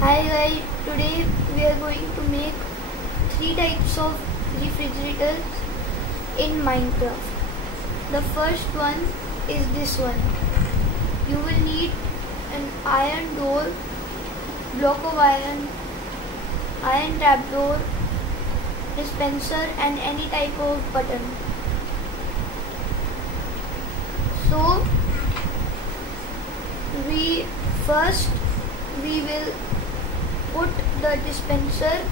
Hi guys, today we are going to make 3 types of refrigerators in Minecraft. The first one is this one. You will need an iron door, block of iron trapdoor, dispenser and any type of button. So we will put the dispenser,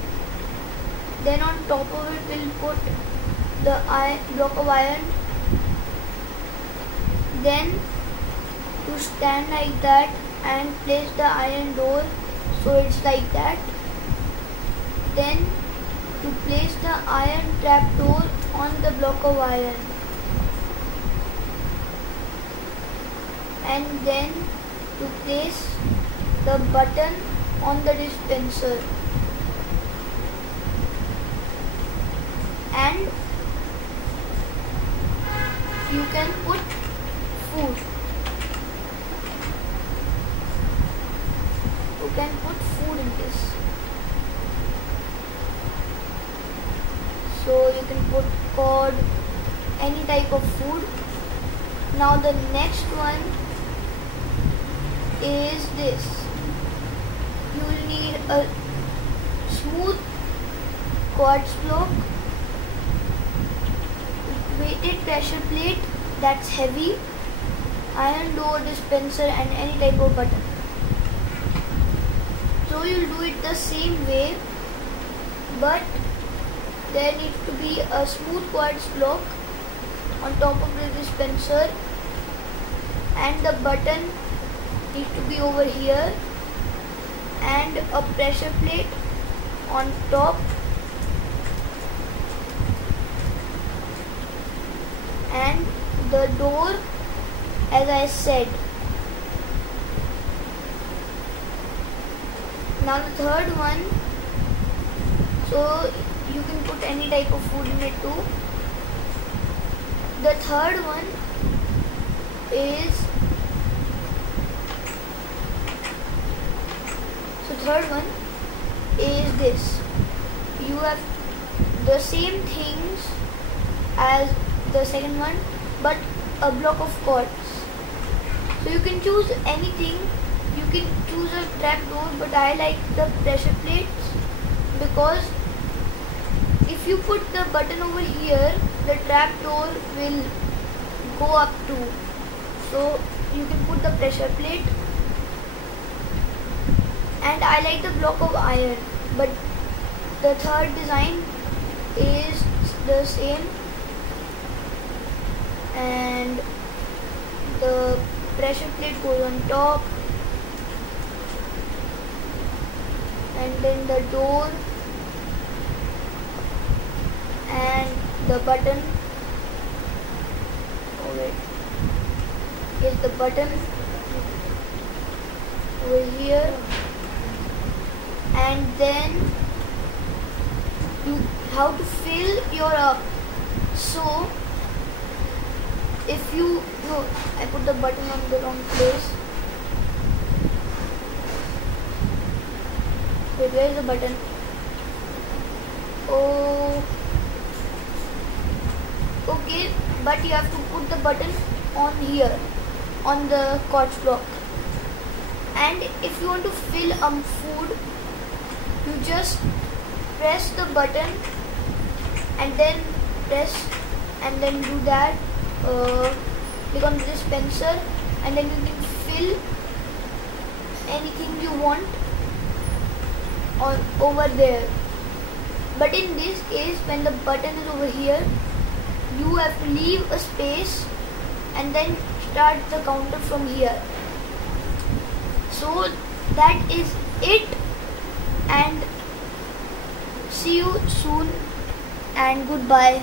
then on top of it we'll put the block of iron, then to stand like that and place the iron door so it's like that, then to place the iron trapdoor on the block of iron, and then to place the button on the dispenser, and you can put food. You can put food in this. So you can put cod, any type of food. Now the next one is this. You will need a smooth quartz block, weighted pressure plate that's heavy, iron door, dispenser and any type of button. So you'll do it the same way, but there needs to be a smooth quartz block on top of the dispenser, and the button needs to be over here, and a pressure plate on top, and the door as I said. Now the third one, so you can put any type of food in it too. The third one is this. You have the same things as the second one, but a block of quartz. So you can choose anything. You can choose a trapdoor, but I like the pressure plates because if you put the button over here, the trapdoor will go up too. So you can put the pressure plate. And I like the block of iron, but the third design is the same, and the pressure plate goes on top, and then the door and the button. Oh wait, is the button over here. And then how to fill your up. So if you I put the button on the wrong place. Wait, where is the button? Oh, okay, but you have to put the button on here, on the quartz block. And if you want to fill food, you just press the button and then press and then do that, click on the dispenser, and then you can fill anything you want over there. But in this case, when the button is over here, you have to leave a space and then start the counter from here. So that is it, and see you soon and goodbye.